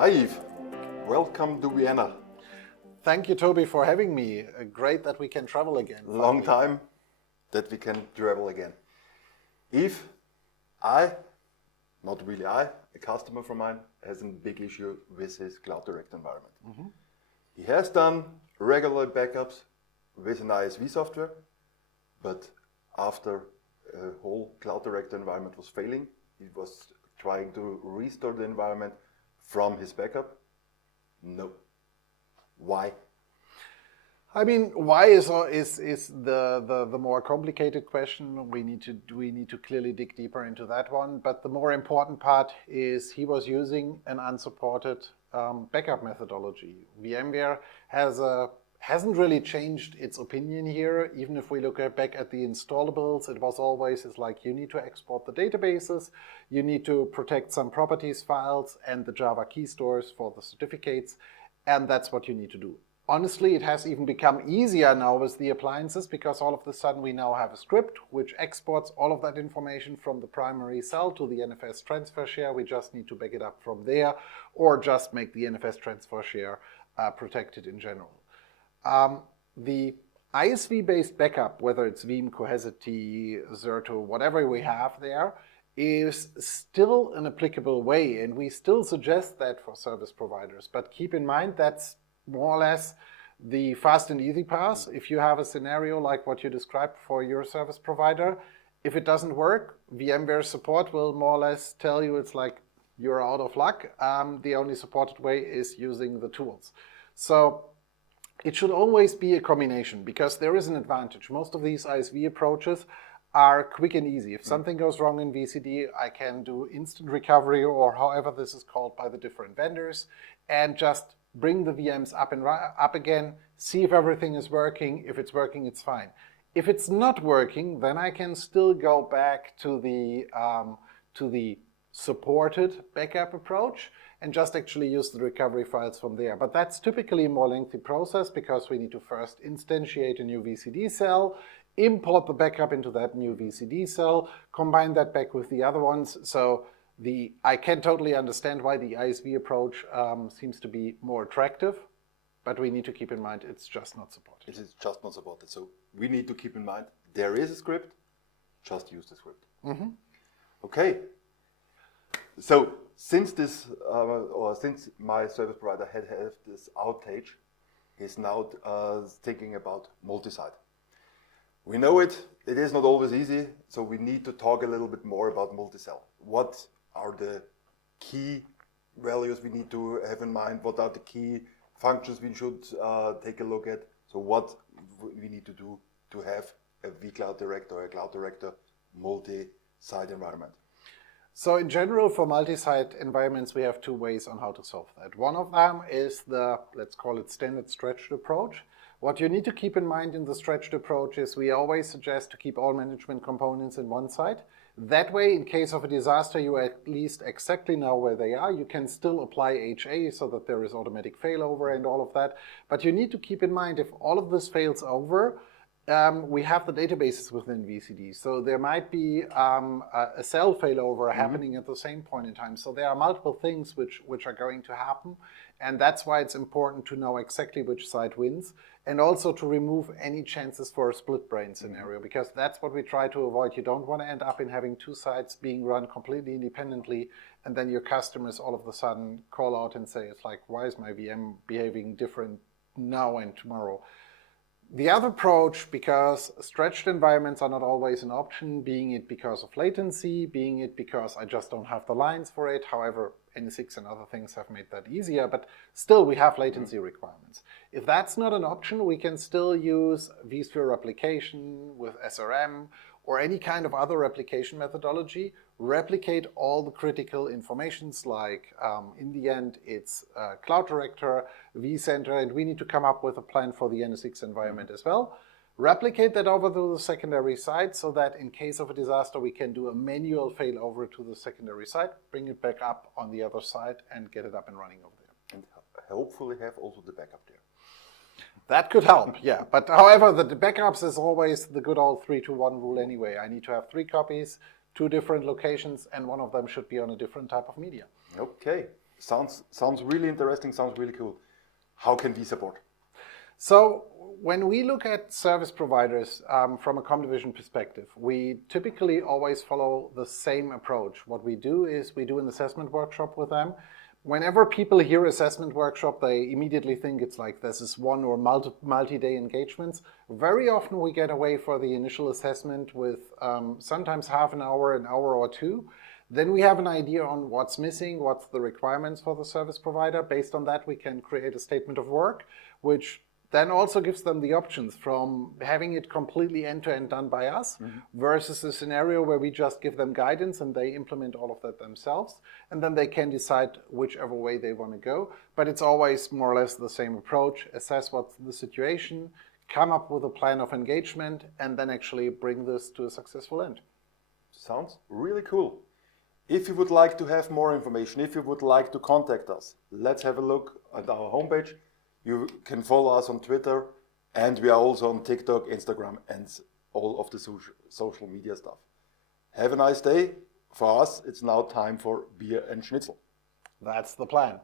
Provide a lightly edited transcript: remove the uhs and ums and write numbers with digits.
Hi Yves, welcome to Vienna. Thank you, Toby, for having me. Great that we can travel again. Long time that we can travel again. Yves, not really a customer from mine, has a big issue with his Cloud Director environment. He has done regular backups with an ISV software, but after a whole Cloud Director environment was failing, he was trying to restore the environment from his backup. No. Why? I mean, why is the more complicated question. We need to clearly dig deeper into that one. But the more important part is he was using an unsupported backup methodology. VMware hasn't really changed its opinion here. Even if we look back at the installables, it was always like you need to export the databases, you need to protect some properties files and the Java key stores for the certificates, and that's what you need to do. Honestly, it has even become easier now with the appliances because all of a sudden we now have a script which exports all of that information from the primary cell to the NFS transfer share. We just need to back it up from there or just make the NFS transfer share protected in general. The ISV-based backup, whether it's Veeam, Cohesity, Zerto, whatever we have there, is still an applicable way, and we still suggest that for service providers. But keep in mind that's more or less the fast and easy path. If you have a scenario like what you described for your service provider, if it doesn't work, VMware support will more or less tell you it's like you're out of luck. The only supported way is using the tools. So it should always be a combination because there is an advantage. Most of these ISV approaches are quick and easy. If something goes wrong in VCD, I can do instant recovery or however this is called by the different vendors and just bring the VMs up again, see if everything is working. If it's working, it's fine. If it's not working, then I can still go back to the supported backup approach and just actually use the recovery files from there. But that's typically a more lengthy process because we need to first instantiate a new VCD cell, import the backup into that new VCD cell, combine that back with the other ones. So I can totally understand why the ISV approach seems to be more attractive, but we need to keep in mind it's just not supported. It is just not supported. So we need to keep in mind there is a script, just use the script. Okay. So since since my service provider had this outage, he's now thinking about multi-site. We know it is not always easy, so we need to talk a little bit more about multi-cell. What are the key values we need to have in mind? What are the key functions we should take a look at? So what we need to do to have a vCloud Director or a Cloud Director multi-site environment? So in general, for multi-site environments, we have two ways on how to solve that. One of them is the, let's call it standard stretched approach. What you need to keep in mind in the stretched approach is we always suggest to keep all management components in one site. That way, in case of a disaster, you at least exactly know where they are. You can still apply HA so that there is automatic failover and all of that. But you need to keep in mind if all of this fails over, we have the databases within VCD. So there might be a cell failover happening at the same point in time. So there are multiple things which are going to happen. And that's why it's important to know exactly which side wins and also to remove any chances for a split brain scenario, because that's what we try to avoid. You don't want to end up in having two sites being run completely independently and then your customers all of a sudden call out and say, it's like, why is my VM behaving different now and tomorrow? The other approach, because stretched environments are not always an option, being it because of latency, being it because I just don't have the lines for it. However, N6 and other things have made that easier, but still we have latency requirements. If that's not an option, we can still use vSphere replication with SRM or any kind of other replication methodology, replicate all the critical informations like, in the end, it's Cloud Director, vCenter, and we need to come up with a plan for the N6 environment as well. Replicate that over to the secondary site so that in case of a disaster, we can do a manual failover to the secondary site, bring it back up on the other side and get it up and running over there. And hopefully have also the backup there. That could help, yeah. But however, the backups is always the good old 3-to-1 rule anyway. I need to have 3 copies, 2 different locations, and one of them should be on a different type of media. Okay. Sounds really interesting, sounds really cool. How can we support? So when we look at service providers from a comdivision perspective, we typically always follow the same approach. What we do is we do an assessment workshop with them. Whenever people hear assessment workshop, they immediately think it's like this is one or multi-day engagements. Very often we get away for the initial assessment with sometimes half an hour or two. Then we have an idea on what's missing, what's the requirements for the service provider. Based on that, we can create a statement of work, which then also gives them the options from having it completely end-to-end done by us versus a scenario where we just give them guidance and they implement all of that themselves. And then they can decide whichever way they want to go. But it's always more or less the same approach, assess what's the situation, come up with a plan of engagement, and then actually bring this to a successful end. Sounds really cool. If you would like to have more information, if you would like to contact us, let's have a look at our homepage. You can follow us on Twitter, and we are also on TikTok, Instagram, and all of the social media stuff. Have a nice day. For us, it's now time for beer and schnitzel. That's the plan.